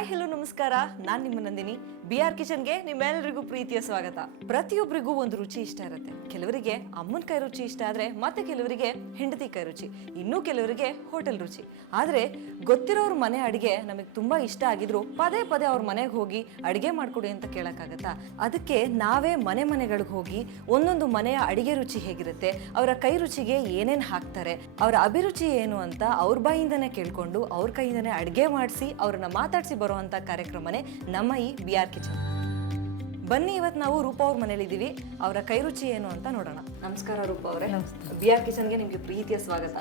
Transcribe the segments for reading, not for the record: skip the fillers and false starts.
Hi hello ನಮಸ್ಕಾರ, ನಾನು ನಿಮ್ಮ ನಂದಿನಿ. BR ಕಿಚನ್ಗೆ ನಿಮ್ಮೆಲ್ಲರಿಗೂ ಪ್ರೀತಿಯ ಸ್ವಾಗತ. ಪ್ರತಿಯೊಬ್ಬರಿಗೂ ಒಂದು ರುಚಿ ಇಷ್ಟ ಇರುತ್ತೆ. ಕೆಲವರಿಗೆ ಅಮ್ಮನ ಕೈ ರುಚಿ ಇಷ್ಟ ಆದರೆ ಮತ್ತೆ ಕೆಲವರಿಗೆ ಹೆಂಡತಿ ಕೈ ರುಚಿ, ಇನ್ನೂ ಕೆಲವರಿಗೆ ಹೋಟೆಲ್ ರುಚಿ. ಆದರೆ ಗೊತ್ತಿರೋರ ಮನೆ ಅಡುಗೆ ನಮಗೆ ತುಂಬ ಇಷ್ಟ ಆಗಿದ್ರು ಪದೇ ಪದೇ ಅವ್ರ ಮನೆಗೆ ಹೋಗಿ ಅಡುಗೆ ಮಾಡಿಕೊಡಿ ಅಂತ ಕೇಳೋಕ್ಕಾಗತ್ತಾ? ಅದಕ್ಕೆ ನಾವೇ ಮನೆಗಳಿಗೆ ಹೋಗಿ ಒಂದೊಂದು ಮನೆಯ ಅಡುಗೆ ರುಚಿ ಹೇಗಿರುತ್ತೆ, ಅವರ ಕೈ ರುಚಿಗೆ ಏನೇನು ಹಾಕ್ತಾರೆ, ಅವರ ಅಭಿರುಚಿ ಏನು ಅಂತ ಅವ್ರ ಬಾಯಿಂದನೇ ಕೇಳಿಕೊಂಡು ಅವ್ರ ಕೈಯಿಂದನೇ ಅಡುಗೆ ಮಾಡಿಸಿ ಅವ್ರನ್ನ ಮಾತಾಡಿಸಿ ಬರುವಂಥ ಕಾರ್ಯಕ್ರಮನೇ ನಮ್ಮ ಈ BR ಕಿಚನ್. ಬನ್ನಿ, ಇವತ್ತು ನಾವು ರೂಪಾ ಅವ್ರ ಮನೇಲಿ ಇದ್ದೀವಿ. ಅವರ ಕೈ ರುಚಿ ಏನು ಅಂತ ನೋಡೋಣ. ನಮಸ್ಕಾರ ರೂಪಾ ಅವರೇ. BR ಕಿಚನ್ಗೆ ನಿಮಗೆ ಪ್ರೀತಿಯ ಸ್ವಾಗತ.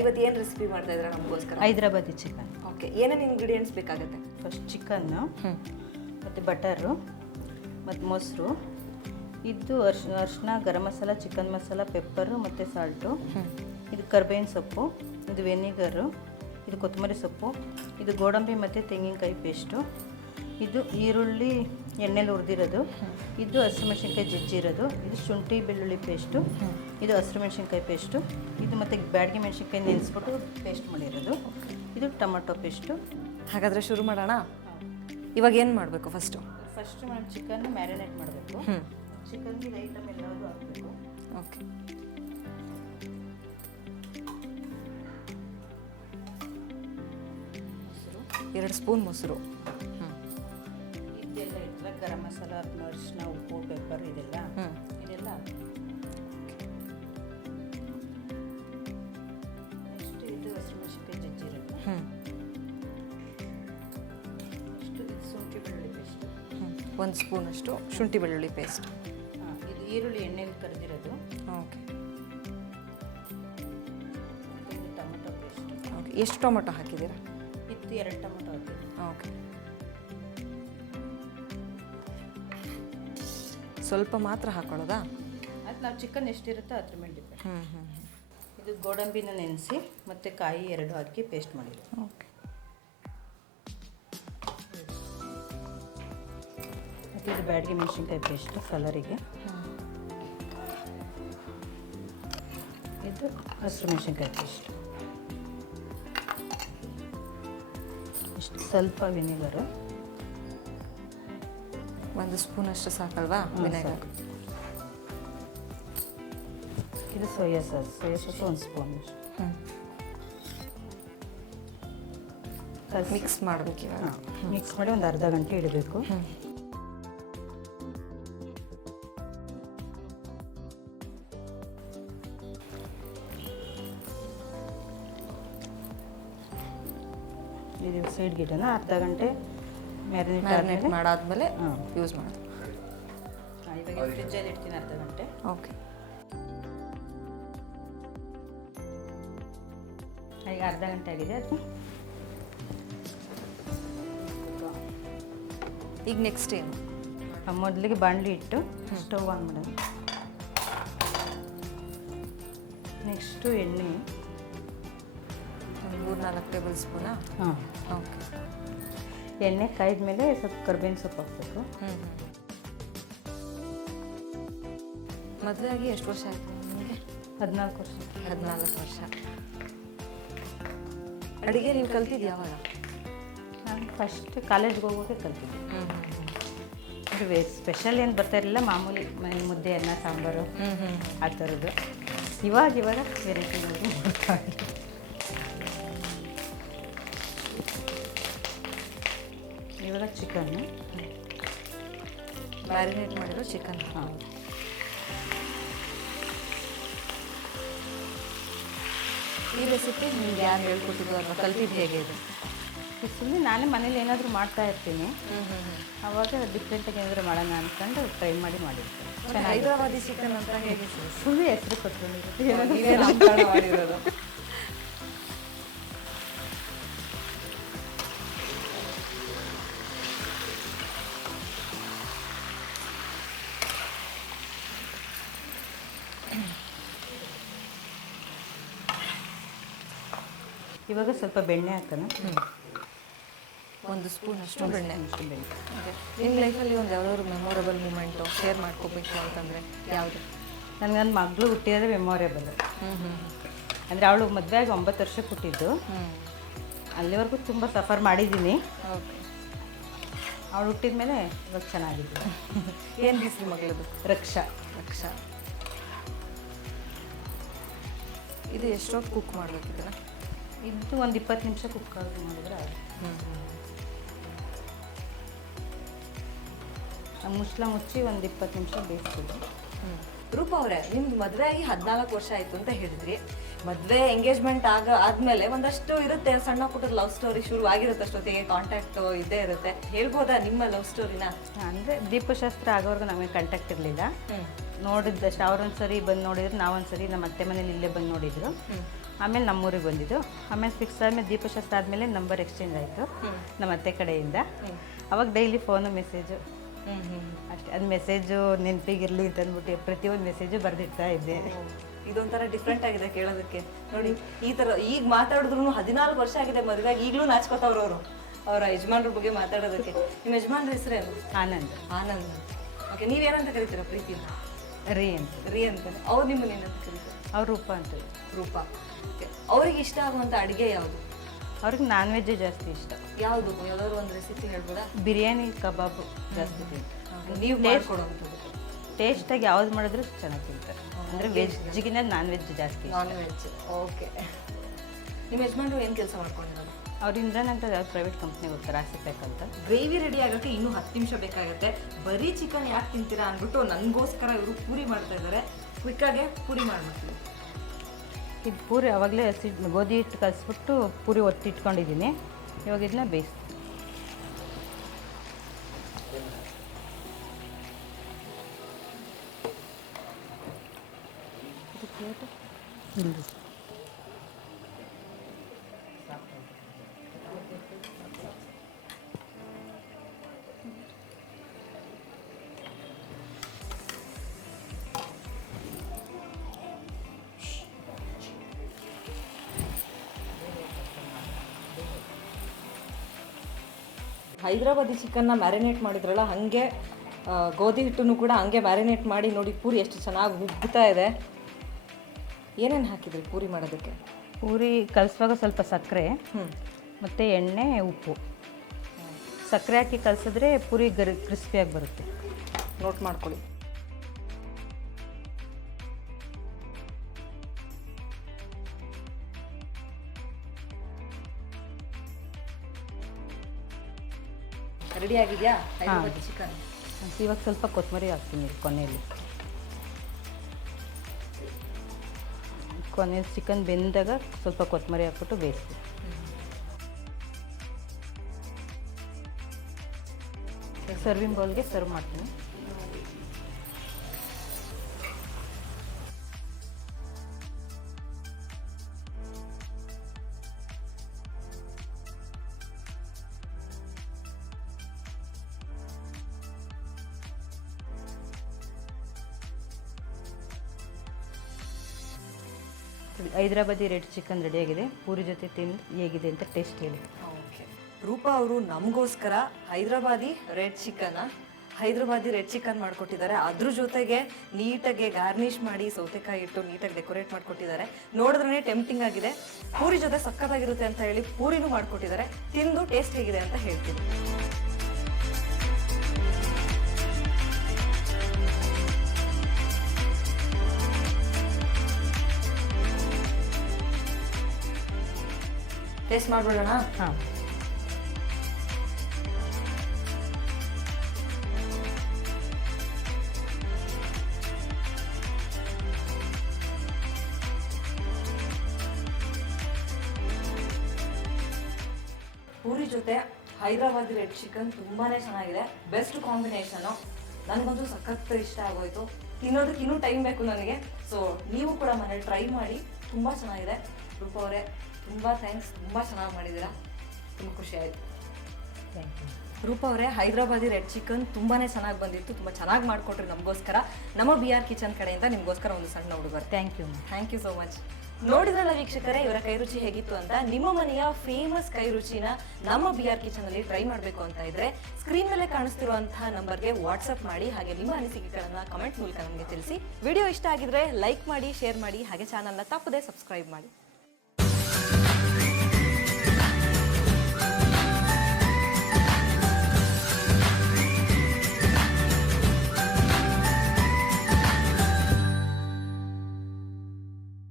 ಇವತ್ತು ಏನು ರೆಸಿಪಿ ಮಾಡ್ತಾ ಇದ್ದೀರಾ ನಮಗೋಸ್ಕರ? ಹೈದರಾಬಾದಿ ಚಿಕನ್. ಓಕೆ, ಏನೇನು ಇಂಗ್ರೀಡಿಯೆಂಟ್ಸ್ ಬೇಕಾಗುತ್ತೆ? ಫಸ್ಟ್ ಚಿಕನ್ನು, ಮತ್ತು ಬಟರು, ಮತ್ತು ಮೊಸರು, ಇದು ಅರಿಶಿನ, ಗರಂ ಮಸಾಲ, ಚಿಕನ್ ಮಸಾಲ, ಪೆಪ್ಪರು ಮತ್ತು ಸಾಲ್ಟು, ಇದು ಕರ್ಬೇವಿನ ಸೊಪ್ಪು, ಇದು ವೆನಿಗರು, ಇದು ಕೊತ್ತಂಬರಿ ಸೊಪ್ಪು, ಇದು ಗೋಡಂಬಿ ಮತ್ತು ತೆಂಗಿನಕಾಯಿ ಪೇಸ್ಟು, ಇದು ಈರುಳ್ಳಿ ಎಣ್ಣೆಲಿ ಹುರಿದಿರೋದು, ಇದು ಹಸಿಮೆಣ್ಸಿನ್ಕಾಯಿ ಜಜ್ಜಿರೋದು, ಇದು ಶುಂಠಿ ಬೆಳ್ಳುಳ್ಳಿ ಪೇಸ್ಟು, ಇದು ಹಸಿಮೆಣ್ಸಿನ್ಕಾಯಿ ಪೇಸ್ಟು, ಇದು ಮತ್ತು ಬ್ಯಾಡಗಿ ಮೆಣಸಿನ್ಕಾಯಿ ನೆನೆಸ್ಬಿಟ್ಟು ಪೇಸ್ಟ್ ಮಾಡಿರೋದು, ಇದು ಟೊಮೊಟೊ ಪೇಸ್ಟು. ಹಾಗಾದರೆ ಶುರು ಮಾಡೋಣ. ಇವಾಗ ಏನು ಮಾಡಬೇಕು? ಫಸ್ಟು ನಾವು ಚಿಕನ್ನು ಮ್ಯಾರಿನೇಟ್ ಮಾಡಬೇಕು. ಚಿಕನ್ಗೆ ಐಟಮ್ ಎಲ್ಲವೂ ಹಾಕಬೇಕು. ಓಕೆ, ಮೊಸರು, 2 ಸ್ಪೂನ್ ಮೊಸರು. ಇದೆಲ್ಲ ಇಟ್ಟರೆ ಗರಂ ಮಸಾಲ, ಅರಿಶಿನ, ಉಪ್ಪು, ಪೆಪ್ಪರ್ ಇದೆಲ್ಲ ನೆಕ್ಸ್ಟ್ ಇದು ಹಸಿಮೆಣಸಿನ್ಕಾಯಿ ಜಜ್ಜಿರೋದು, ನೆಕ್ಸ್ಟ್ ಇದು ಶುಂಠಿ ಬೆಳ್ಳುಳ್ಳಿ ಪೇಸ್ಟ್, 1 ಸ್ಪೂನ್ ಅಷ್ಟು ಶುಂಠಿ ಬೆಳ್ಳುಳ್ಳಿ ಪೇಸ್ಟ್. ಇದು ಈರುಳ್ಳಿ ಎಣ್ಣೆಲಿ ಕರೆದಿರೋದು. ಓಕೆ ಇದು ಟೊಮೊಟೊ ಪೇಸ್ಟ್. ಓಕೆ, ಎಷ್ಟು ಟೊಮೊಟೊ ಹಾಕಿದ್ದೀರಾ? ಇದು 2 ಟೊಮೊಟೊ ಹಾಕಿದ್ದೀನಿ. ಓಕೆ, ಸ್ವಲ್ಪ ಮಾತ್ರ ಹಾಕೊಳ್ಳೋದಾ? ಅದು ನಾವು ಚಿಕನ್ ಎಷ್ಟಿರುತ್ತೋ ಅದ್ರ ಮೇಲೆ ಡಿಪೆಂಡ್. ಇದು ಗೋಡಂಬಿನ ನೆನೆಸಿ ಮತ್ತು ಕಾಯಿ 2 ಹಾಕಿ ಪೇಸ್ಟ್ ಮಾಡಿದ್ದು. ಓಕೆ, ಮತ್ತು ಇದು ಬ್ಯಾಡಗಿ ಮೆಣಸಿನ್ಕಾಯಿ ಪೇಸ್ಟು ಕಲರಿಗೆ. ಇದು ಹಸಿರು ಮೆಣಸಿನ್ಕಾಯಿ ಪೇಸ್ಟ್. ಇಷ್ಟು ಸ್ವಲ್ಪ ವಿನೆಗರು, 1 ಸ್ಪೂನ್ ಅಷ್ಟು ಸಾಕಲ್ವಾ ವಿನೆಗರ್? ಇದು ಸೋಯಾ ಸಾಸ್ 1 ಸ್ಪೂನ್ ಮಿಕ್ಸ್ ಮಾಡಬೇಕು. ಇವಾಗ ಮಿಕ್ಸ್ ಮಾಡಿ ಒಂದು ಅರ್ಧ ಗಂಟೆ ಇಡಬೇಕು. ಇದು ಸೈಡ್ ಗಿಡನ ಅರ್ಧ ಗಂಟೆ ಮ್ಯಾರಿನೇಟ್ ಮಾಡಾದ್ಮೇಲೆ ಯೂಸ್ ಮಾಡೋದು. ಇವಾಗ ಫ್ರಿಜ್ಜಲ್ಲಿ ಇಡ್ತೀನಿ ಅರ್ಧ ಗಂಟೆ. ಓಕೆ, ಈಗ ಅರ್ಧ ಗಂಟೆ ಆಗಿದೆ. ಅದು ಈಗ ನೆಕ್ಸ್ಟ್ ಏನು? ಮೊದಲಿಗೆ ಬಾಣಲಿ ಇಟ್ಟು ಸ್ಟವ್ ಆನ್ ಮಾಡೋದು. ನೆಕ್ಸ್ಟು ಎಣ್ಣೆ 3-4 ಟೇಬಲ್ ಸ್ಪೂನಾ? ಓಕೆ, ಎಣ್ಣೆ ಕಾಯ್ದ ಮೇಲೆ ಸ್ವಲ್ಪ ಕರ್ಬೇವಿನ ಸೊಪ್ಪು ಹಾಕ್ಬೇಕು. ಮದುವೆ ಆಗಿ ಎಷ್ಟು ವರ್ಷ ಆಯಿತು ನಿಮಗೆ? 14 ವರ್ಷ. 14 ವರ್ಷ. ಅಡುಗೆ ನೀವು ಕಲ್ತಿದ್ದು ಯಾವಾಗ? ನಾನು ಫಸ್ಟ್ ಕಾಲೇಜ್ಗೆ ಹೋಗೋಕೆ ಕಲ್ತಿದ್ದೆ. ಅಂದರೆ ಸ್ಪೆಷಲ್ ಏನು ಬರ್ತಾ ಇರಲಿಲ್ಲ, ಮಾಮೂಲಿ ಮನೆ ಮುದ್ದೆ, ಅನ್ನ, ಸಾಂಬಾರು ಆ ಥರದ್ದು. ಇವಾಗ ವೆರೈಟಿ ಇವಾಗ ಚಿಕನ್ನು ಮ್ಯಾರಿನೇಟ್ ಮಾಡಿರೋ ಚಿಕನ್. ಈ ರೆಸಿಪಿ ನಿಮ್ಗೆ ಯಾರು ಹೇಳ್ಕೊಟ್ಟಿದ್ದು ಅಥವಾ ಕಲ್ತಿದ್ದು ಹೇಗೆ ಇದೆ? ಸುಮ್ಮನೆ ನಾನೇ ಮನೇಲಿ ಏನಾದರೂ ಮಾಡ್ತಾ ಇರ್ತೀನಿ. ಆವಾಗ ಡಿಫ್ರೆಂಟಾಗಿ ಏನಾದರೂ ಮಾಡೋಣ ಅಂದ್ಕೊಂಡು ಟ್ರೈ ಮಾಡಿರ್ತೀನಿ. ಹೈದರಾಬಾದಿ ಚಿಕನ್ ಅಂತ ಹೇಗೆ ಸುಮ್ಮನೆ ಹೆಸರು ಕೊಟ್ಕೊಂಡಿರುತ್ತೆ. ಮಾಡಿರೋದು? ಇವಾಗ ಸ್ವಲ್ಪ ಬೆಣ್ಣೆ ಹಾಕೋಣ. 1 ಸ್ಪೂನ್ ಅಷ್ಟು ಬೆಣ್ಣೆ. ಬೆಣ್ಣೆ. ನಿಮ್ಮ ಲೈಫಲ್ಲಿ ಒಂದು ಯಾವುದಾದ್ರು ಮೆಮೊರೇಬಲ್ ಮೂಮೆಂಟು ಶೇರ್ ಮಾಡ್ಕೋಬೇಕು ಅಂತಂದರೆ ಯಾವುದು? ನನಗೆ ನನ್ನ ಮಗಳು ಹುಟ್ಟಿರೋದೇ ಮೆಮೊರೇಬಲ್. ಅಂದರೆ ಅವಳು ಮದುವೆ ಆಗಿ 9 ವರ್ಷಕ್ಕೆ ಹುಟ್ಟಿದ್ದು. ಅಲ್ಲಿವರೆಗೂ ತುಂಬ ಸಫರ್ ಮಾಡಿದ್ದೀನಿ. ಅವಳು ಹುಟ್ಟಿದ ಮೇಲೆ ಇವಾಗ ಚೆನ್ನಾಗಿದೆ. ಏನು ಹೆಸರು ಮಗಳದು? ರಕ್ಷಾ. ರಕ್ಷಾ. ಇದು ಎಷ್ಟೊತ್ತು ಕುಕ್ ಮಾಡಬೇಕಿದ್ರೆ? ಇದು ಒಂದು 20 ನಿಮಿಷ ಕುಕ್ ಮಾಡಿದ್ರೆ ಮುಚ್ಚಳ ಮುಚ್ಚಿ ಒಂದು 20 ನಿಮಿಷ ಬೇಯಿಸ್ತೀವಿ. ರೂಪ ಅವರೇ, ನಿಮ್ದು ಮದುವೆ ಆಗಿ 14 ವರ್ಷ ಆಯಿತು ಅಂತ ಹೇಳಿದ್ರಿ. ಮದುವೆ ಎಂಗೇಜ್ಮೆಂಟ್ ಆದ್ಮೇಲೆ ಒಂದಷ್ಟು ಇರುತ್ತೆ, ಸಣ್ಣ ಪುಟ್ಟದ ಲವ್ ಸ್ಟೋರಿ ಶುರು ಆಗಿರುತ್ತೆ, ಅಷ್ಟೊತ್ತಿಗೆ ಕಾಂಟ್ಯಾಕ್ಟ್ ಇದ್ದೇ ಇರುತ್ತೆ. ಹೇಳ್ಬೋದಾ ನಿಮ್ಮ ಲವ್ ಸ್ಟೋರಿನ? ಅಂದರೆ ದೀಪಶಾಸ್ತ್ರ ಆಗೋವರೆಗೂ ನಮಗೆ ಕಾಂಟ್ಯಾಕ್ಟ್ ಇರಲಿಲ್ಲ. ನೋಡಿದ್ದಷ್ಟು ಅವ್ರೊಂದ್ಸರಿ ಬಂದು ನೋಡಿದ್ರು, ನಾವೊಂದ್ಸರಿ ನಮ್ಮ ಅತ್ತೆ ಮನೇಲಿ ಇಲ್ಲೇ ಬಂದು ನೋಡಿದ್ರು. ಆಮೇಲೆ ನಮ್ಮೂರಿಗೆ ಬಂದಿದ್ದು. ಆಮೇಲೆ ಫಿಕ್ಸ್ ಆದಮೇಲೆ ದೀಪಶಾಸ್ತ್ರ ಆದಮೇಲೆ ನಂಬರ್ ಎಕ್ಸ್ಚೇಂಜ್ ಆಯಿತು ನಮ್ಮ ಅತ್ತೆ ಕಡೆಯಿಂದ. ಅವಾಗ ಡೈಲಿ ಫೋನು ಮೆಸೇಜು ಅಷ್ಟೇ. ಅದು ಮೆಸೇಜು ನೆನಪಿಗಿರಲಿ ಅಂತ ಅಂದ್ಬಿಟ್ಟು ಪ್ರತಿಯೊಂದು ಮೆಸೇಜು ಬರೆದಿಡ್ತಾ ಇದ್ದೆ. ಇದೊಂಥರ ಡಿಫ್ರೆಂಟ್ ಆಗಿದೆ ಕೇಳೋದಕ್ಕೆ. ನೋಡಿ, ಈ ಥರ ಈಗ ಮಾತಾಡಿದ್ರು 14 ವರ್ಷ ಆಗಿದೆ ಮದುವೆಯಾಗಿ, ಈಗಲೂ ನಾಚ್ಕೋತಾವ್ರು ಅವರು ಅವರ ಯಜಮಾನ್ರ ಬಗ್ಗೆ ಮಾತಾಡೋದಕ್ಕೆ. ನಿಮ್ಮ ಯಜಮಾನ್ರ ಹೆಸರೇನು? ಆನಂದ್. ಆನಂದ್. ಓಕೆ, ನೀವೇನಂತ ಕರಿತೀರಾ ಪ್ರೀತಿನ? ರೀ ಅಂತ. ರೀ ಅಂತ. ಅವ್ರು ನಿಮ್ಮನ್ನ ಏನಂತ ಕರೀತಾರೆ? ಅವ್ರು ರೂಪ ಅಂತ. ರೂಪ. ಓಕೆ, ಅವ್ರಿಗೆ ಇಷ್ಟ ಆಗುವಂಥ ಅಡುಗೆ ಯಾವುದು? ಅವ್ರಿಗೆ ನಾನ್ ವೆಜ್ಜೇ ಜಾಸ್ತಿ ಇಷ್ಟ. ಯಾವುದು? ಯಾವ್ದಾದ್ರು ಒಂದು ರೆಸಿಪಿ ಹೇಳ್ಬೋದಾ? ಬಿರಿಯಾನಿ, ಕಬಾಬು ಜಾಸ್ತಿ ನೀವು ಮಾಡ್ಕೊಡುವಂಥದ್ದು. ಟೇಸ್ಟಾಗಿ ಯಾವ್ದು ಮಾಡಿದ್ರು ಚೆನ್ನಾಗಿ ತಿಂತಾರೆ. ಅಂದರೆ ವೆಜ್ಗಿನ ನಾನ್ ವೆಜ್ ಜಾಸ್ತಿ. Non veg. ಓಕೆ. ನಿಮ್ಮ ಯಜಮಾನ್ರು ಏನು ಕೆಲಸ ಮಾಡ್ಕೊಂಡಿರೋದು? ಅವ್ರು ಇಂದ್ರಾನಗರ ಯಾವ್ದು ಪ್ರೈವೇಟ್ ಕಂಪ್ನಿಗೆ ಹೋಗ್ತಾರೆ, ಆಸಿಪೆಕ್ ಅಂತ. ಗ್ರೇವಿ ರೆಡಿ ಆಗೋಕ್ಕೆ ಇನ್ನೂ 10 ನಿಮಿಷ ಬೇಕಾಗುತ್ತೆ. ಬರೀ ಚಿಕನ್ ಯಾಕೆ ತಿಂತೀರಾ ಅಂದ್ಬಿಟ್ಟು ನನಗೋಸ್ಕರ ಇವರು ಪೂರಿ ಮಾಡ್ತಾ ಇದ್ದಾರೆ. ಕ್ವಿಕ್ಕಾಗೆ ಪೂರಿ ಮಾಡ್ಬಿಡ್ತೀವಿ. ಇದು ಪೂರಿ ಆವಾಗಲೇ ಗೋಧಿ ಹಿಟ್ಟು ಕಲಿಸ್ಬಿಟ್ಟು ಪೂರಿ ಒತ್ತಿ ಇಟ್ಕೊಂಡಿದ್ದೀನಿ. ಇವಾಗ ಇದನ್ನ ಬೇಯಿಸಿ ಇಲ್ಲ. ಹೈದರಾಬಾದಿ ಚಿಕನ್ನ ಮ್ಯಾರಿನೇಟ್ ಮಾಡಿದ್ರಲ್ಲ, ಹಾಗೆ ಗೋಧಿ ಹಿಟ್ಟನ್ನು ಕೂಡ ಹಂಗೆ ಮ್ಯಾರಿನೇಟ್ ಮಾಡಿ ನೋಡಿ ಪೂರಿ ಎಷ್ಟು ಚೆನ್ನಾಗಿ ಉಬ್ಬುತ್ತಾ ಇದೆ. ಏನೇನು ಹಾಕಿದ್ರಿ ಪೂರಿ ಮಾಡೋದಕ್ಕೆ? ಪೂರಿ ಕಲಿಸುವಾಗ ಸ್ವಲ್ಪ ಸಕ್ಕರೆ ಮತ್ತು ಎಣ್ಣೆ, ಉಪ್ಪು. ಸಕ್ಕರೆ ಹಾಕಿ ಕಲಿಸಿದ್ರೆ ಪೂರಿ ಕ್ರಿಸ್ಪಿಯಾಗಿ ಬರುತ್ತೆ. ನೋಟ್ ಮಾಡ್ಕೊಳ್ಳಿ. ರೆಡಿ ಆಗಿದೆಯಾ ಹೈದರಾಬಾದಿ ಚಿಕನ್? ಇವಾಗ ಸ್ವಲ್ಪ ಕೊತ್ತಂಬರಿ ಹಾಕ್ತೀನಿ ಕೊನೆಯಲ್ಲಿ. ಕೊನೆಯಲ್ಲಿ ಚಿಕನ್ ಬೆಂದಾಗ ಸ್ವಲ್ಪ ಕೊತ್ತಂಬರಿ ಹಾಕ್ಬಿಟ್ಟು ಬೇಯಿಸ್ತೀವಿ. ಸರ್ವಿಂಗ್ ಬೌಲ್ಗೆ ಸರ್ವ್ ಮಾಡ್ತೀನಿ. ಹೈದರಾಬಾದಿ ರೆಡ್ ಚಿಕನ್ ರೆಡಿಯಾಗಿದೆ. ಪೂರಿ ಜೊತೆ ತಿಂದು ಹೇಗಿದೆ ಅಂತ ಟೇಸ್ಟ್ ಹೇಳಿ. ಓಕೆ, ರೂಪಾ ಅವರು ನಮಗೋಸ್ಕರ ಹೈದರಾಬಾದಿ ರೆಡ್ ಚಿಕನ್ ಮಾಡಿಕೊಟ್ಟಿದ್ದಾರೆ. ಅದ್ರ ಜೊತೆಗೆ ನೀಟಾಗಿ ಗಾರ್ನಿಷ್ ಮಾಡಿ ಸೌತೆಕಾಯಿ ಇಟ್ಟು ನೀಟಾಗಿ ಡೆಕೋರೇಟ್ ಮಾಡಿಕೊಟ್ಟಿದ್ದಾರೆ. ನೋಡಿದ್ರೆ ಟೆಂಪ್ಟಿಂಗ್ ಆಗಿದೆ. ಪೂರಿ ಜೊತೆ ಸಕ್ಕತ್ತಾಗಿರುತ್ತೆ ಅಂತ ಹೇಳಿ ಪೂರಿನೂ ಮಾಡಿಕೊಟ್ಟಿದ್ದಾರೆ. ತಿಂದು ಟೇಸ್ಟ್ ಹೇಗಿದೆ ಅಂತ ಹೇಳ್ತೀನಿ. ಟೇಸ್ಟ್ ಮಾಡ್ಬಿಡೋಣ? ಹಾಂ. ಪೂರಿ ಜೊತೆ ಹೈದರಾಬಾದಿ ರೆಡ್ ಚಿಕನ್ ತುಂಬಾನೇ ಚೆನ್ನಾಗಿದೆ. Best combination. ನನಗಂತೂ ಸಖತ್ ಇಷ್ಟ ಆಗೋಯ್ತು. ತಿನ್ನೋದಕ್ಕೆ ಇನ್ನೂ ಟೈಮ್ ಬೇಕು ನನಗೆ. ಸೊ ನೀವು ಕೂಡ ಮನೇಲಿ ಟ್ರೈ ಮಾಡಿ. ತುಂಬ ಚೆನ್ನಾಗಿದೆ. ರೂಪ ಅವರೇ, ತುಂಬ ಥ್ಯಾಂಕ್ಸ್. ತುಂಬ ಚೆನ್ನಾಗಿ ಮಾಡಿದ್ದೀರಾ. ತುಂಬ ಖುಷಿ ಆಯಿತು. Thank you. ರೂಪ ಅವರೇ, ಹೈದರಾಬಾದಿ ರೆಡ್ ಚಿಕನ್ ತುಂಬಾ ಚೆನ್ನಾಗಿ ಬಂದಿತ್ತು. ತುಂಬ ಚೆನ್ನಾಗಿ ಮಾಡಿಕೊಟ್ರಿ ನಮಗೋಸ್ಕರ. ನಮ್ಮ BR ಕಿಚನ್ ಕಡೆಯಿಂದ ನಿಮಗೋಸ್ಕರ ಒಂದು ಸಣ್ಣ ಹುಡುಗರು. Thank you. Thank you so much. ನೋಡಿದ್ರಲ್ಲ ವೀಕ್ಷಕರೇ, ಇವರ ಕೈ ರುಚಿ ಹೇಗಿತ್ತು ಅಂತ. ನಿಮ್ಮ ಮನೆಯ ಫೇಮಸ್ ಕೈ ರುಚಿನ ನಮ್ಮ BR ಕಿಚನ್ ಅಲ್ಲಿ ಟ್ರೈ ಮಾಡಬೇಕು ಅಂತ ಇದ್ರೆ ಸ್ಕ್ರೀನ್ ಮೇಲೆ ಕಾಣಿಸ್ತಿರುವಂತಹ ನಂಬರ್ಗೆ ವಾಟ್ಸ್ಆಪ್ ಮಾಡಿ. ಹಾಗೆ ನಿಮ್ಮ ಅನಿಸಿಕೆಗಳನ್ನ ಕಮೆಂಟ್ ಮೂಲಕ ನಮಗೆ ತಿಳಿಸಿ. ವಿಡಿಯೋ ಇಷ್ಟ ಆಗಿದ್ರೆ ಲೈಕ್ ಮಾಡಿ, ಶೇರ್ ಮಾಡಿ, ಹಾಗೆ ಚಾನಲ್ನ ತಪ್ಪದೆ ಸಬ್ಸ್ಕ್ರೈಬ್ ಮಾಡಿ.